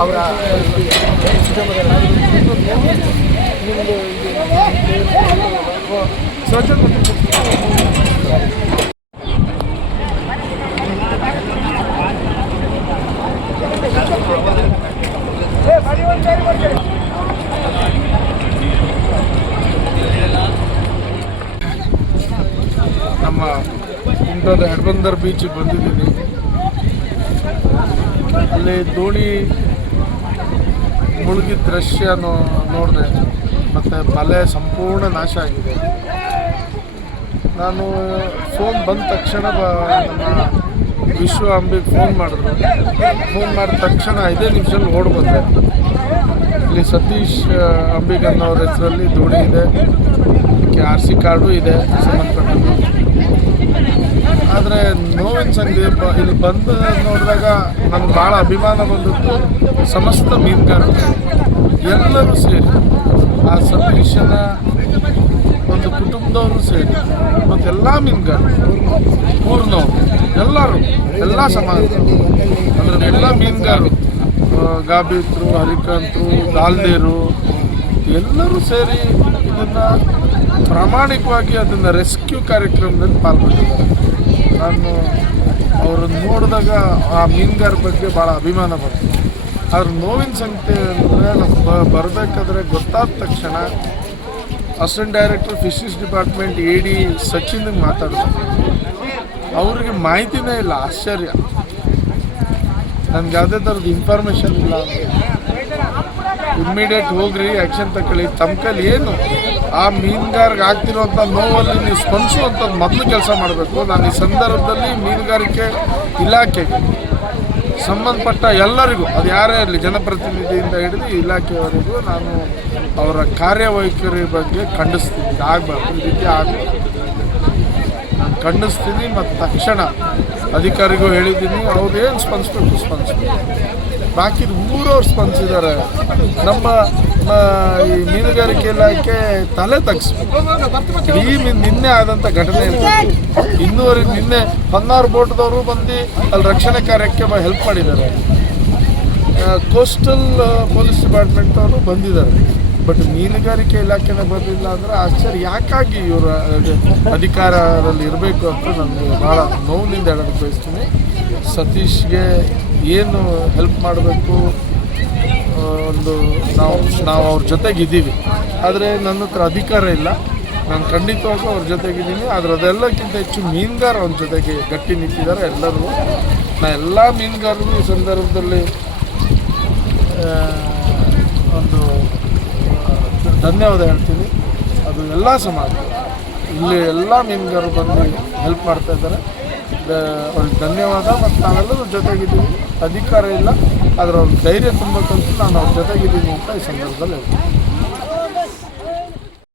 ಅವರ ನಮ್ಮ ಕುಮಟಾದ ಹೆಡ್ಬಂದರ್ ಬೀಚಿಗೆ ಬಂದಿದ್ದೀನಿ. ಅಲ್ಲಿ ದೋಣಿ ಮುಳುಗಿದ ದೃಶ್ಯ ನೋಡಿದೆ, ಮತ್ತು ಬಲೆ ಸಂಪೂರ್ಣ ನಾಶ ಆಗಿದೆ. ನಾನು ಫೋನ್ ಬಂದ ತಕ್ಷಣ ನಮ್ಮ ವಿಶ್ವ ಅಂಬಿಗೆ ಫೋನ್ ಮಾಡಿದ ತಕ್ಷಣ 5 ನಿಮಿಷದಲ್ಲಿ ಓಡಿ ಬಂದೆ. ಇಲ್ಲಿ ಸತೀಶ್ ಅಂಬಿಗ್ ಅನ್ನೋರ ಹೆಸರಲ್ಲಿ ದೋಣಿ ಇದೆ, RC ಕಾರ್ಡು ಇದೆ ಸಂಬಂಧಪಟ್ಟದ್ದು. ಆದರೆ ನೋವಿನ ಸಂಗತಿ ಇಲ್ಲಿ ಬಂದು ನೋಡಿದಾಗ ನನಗೆ ಭಾಳ ಅಭಿಮಾನ ಬಂದಿತ್ತು. ಸಮಸ್ತ ಮೀನುಗಾರರು ಎಲ್ಲರೂ ಸೇರಿ, ಆ ಸತೀಶನ ಒಂದು ಕುಟುಂಬದವರು ಸೇರಿ, ಮತ್ತು ಎಲ್ಲ ಮೀನುಗಾರರು, ಊರಿನವರು ಎಲ್ಲರೂ, ಎಲ್ಲ ಸಮಾಜ ಅಂದರೆ ಎಲ್ಲ ಮೀನುಗಾರರು, ಗಾಬಿತ್ರು, ಹರಿಕಂತರು, ಗಾಲ್ದೇರು ಎಲ್ಲರೂ ಸೇರಿ ಇದನ್ನು ಪ್ರಾಮಾಣಿಕವಾಗಿ ಅದನ್ನು ರೆಸ್ಕ್ಯೂ ಕಾರ್ಯಕ್ರಮದಲ್ಲಿ ಪಾಲ್ಗೊಂಡಿದ್ದಾರೆ. ನಾನು ಅವರನ್ನು ನೋಡಿದಾಗ ಆ ಮೀನುಗಾರ ಬಗ್ಗೆ ಭಾಳ ಅಭಿಮಾನ ಬಂತು. ಅದ್ರ ನೋವಿನ ಸಂಗತಿ ಅಂದರೆ ನಾವು ಬರಬೇಕಾದ್ರೆ ಗೊತ್ತಾದ ತಕ್ಷಣ assistant director fisheries department AD ಸಚಿನ್ಗೆ ಮಾತಾಡಿದ್ರು. ಅವ್ರಿಗೆ ಮಾಹಿತಿನೇ ಇಲ್ಲ. ಆಶ್ಚರ್ಯ, ನನಗೆ ಯಾವುದೇ ಥರದ ಇನ್ಫಾರ್ಮೇಷನ್ ಇಲ್ಲ. ಇಮ್ಮಿಡಿಯೇಟ್ ಹೋಗ್ರಿ, ಆ್ಯಕ್ಷನ್ ತಗೊಳ್ಳಿ. ತಮ್ಮ ಕೈಲಿ ಏನು ಆ ಮೀನುಗಾರಿಗೆ ಆಗ್ತಿರುವಂಥ ನೋವಲ್ಲಿ ನೀವು ಸ್ಪಂದಿಸುವಂಥದ್ದು ಮೊದಲು ಕೆಲಸ ಮಾಡಬೇಕು. ನಾನು ಈ ಸಂದರ್ಭದಲ್ಲಿ ಮೀನುಗಾರಿಕೆ ಇಲಾಖೆಗೆ ಸಂಬಂಧಪಟ್ಟ ಎಲ್ಲರಿಗೂ, ಅದು ಯಾರೇ ಇರಲಿ, ಜನಪ್ರತಿನಿಧಿಯಿಂದ ಹಿಡಿದು ಇಲಾಖೆಯವರೆಗೂ ನಾನು ಅವರ ಕಾರ್ಯವೈಖರಿ ಬಗ್ಗೆ ಖಂಡಿಸ್ತೀನಿ. ಆಗಬಾರ್ದು, ಈ ರೀತಿ ಆಗಬಾರ್ದು, ನಾನು ಖಂಡಿಸ್ತೀನಿ. ಮತ್ತು ತಕ್ಷಣ ಅಧಿಕಾರಿಗೂ ಹೇಳಿದ್ದೀನಿ, ಅವ್ರು ಏನು ಸ್ಪಂದಿಸ್ಬೇಕು. ಬಾಕಿದು ಊರವ್ರು ಸ್ಪಂದಿಸಿದ್ದಾರೆ. ನಮ್ಮ ಈ ಮೀನುಗಾರಿಕೆ ಇಲಾಖೆ ತಲೆ ತಗ್ಸ್ಬೇಕು. ಈ ನಿನ್ನೆ ಆದಂಥ ಘಟನೆ ಇನ್ನೂವರೆಗೆ ನಿನ್ನೆ 16 ಬೋಟ್ದವರು ಬಂದು ಅಲ್ಲಿ ರಕ್ಷಣೆ ಕಾರ್ಯಕ್ಕೆ ಹೆಲ್ಪ್ ಮಾಡಿದ್ದಾರೆ. ಕೋಸ್ಟಲ್ ಪೊಲೀಸ್ ಡಿಪಾರ್ಟ್ಮೆಂಟ್ ಅವರು ಬಂದಿದ್ದಾರೆ. ಬಟ್ ಮೀನುಗಾರಿಕೆ ಇಲಾಖೆನೇ ಬಂದಿಲ್ಲ ಅಂದರೆ ಆಶ್ಚರ್ಯ. ಯಾಕಾಗಿ ಇವರ ಅಧಿಕಾರದಲ್ಲಿ ಇರಬೇಕು ಅಂತ ನನಗೆ ಭಾಳ ನೋವಿನಿಂದ ಹೇಳೋದಕ್ಕೆ ಬಯಸ್ತೀನಿ. ಸತೀಶ್ಗೆ ಏನು ಹೆಲ್ಪ್ ಮಾಡಬೇಕು, ಒಂದು ನಾವು ಅವ್ರ ಜೊತೆಗಿದ್ದೀವಿ. ಆದರೆ ನನ್ನ ಹತ್ರ ಅಧಿಕಾರ ಇಲ್ಲ. ನಾನು ಖಂಡಿತವಾಗೂ ಅವ್ರ ಜೊತೆಗಿದ್ದೀನಿ. ಆದರೆ ಅದೆಲ್ಲಕ್ಕಿಂತ ಹೆಚ್ಚು ಮೀನುಗಾರ ಅವ್ರ ಜೊತೆಗೆ ಗಟ್ಟಿ ನಿಂತಿದ್ದಾರೆ ಎಲ್ಲರೂ. ಎಲ್ಲ ಮೀನುಗಾರರು ಈ ಸಂದರ್ಭದಲ್ಲಿ ಒಂದು ಧನ್ಯವಾದ ಹೇಳ್ತೀನಿ. ಅದು ಎಲ್ಲ ಸಮಾಜ, ಇಲ್ಲಿ ಎಲ್ಲ ಮೀನುಗಾರರು ಬಂದು ಹೆಲ್ಪ್ ಮಾಡ್ತಾಯಿದ್ದಾರೆ. ಅವ್ರಿಗೆ ಧನ್ಯವಾದ. ಮತ್ತು ನಾವೆಲ್ಲರೂ ಜೊತೆಗಿದ್ದೀವಿ. ಅಧಿಕಾರ ಇಲ್ಲ, ಆದರೆ ಅವ್ರ ಧೈರ್ಯ ತುಂಬಬೇಕಂತ ನಾನು ಅವ್ರ ಜೊತೆಗಿದ್ದೀನಿ ಅಂತ ಈ ಸಂದರ್ಭದಲ್ಲಿ ಹೇಳ್ತೀನಿ.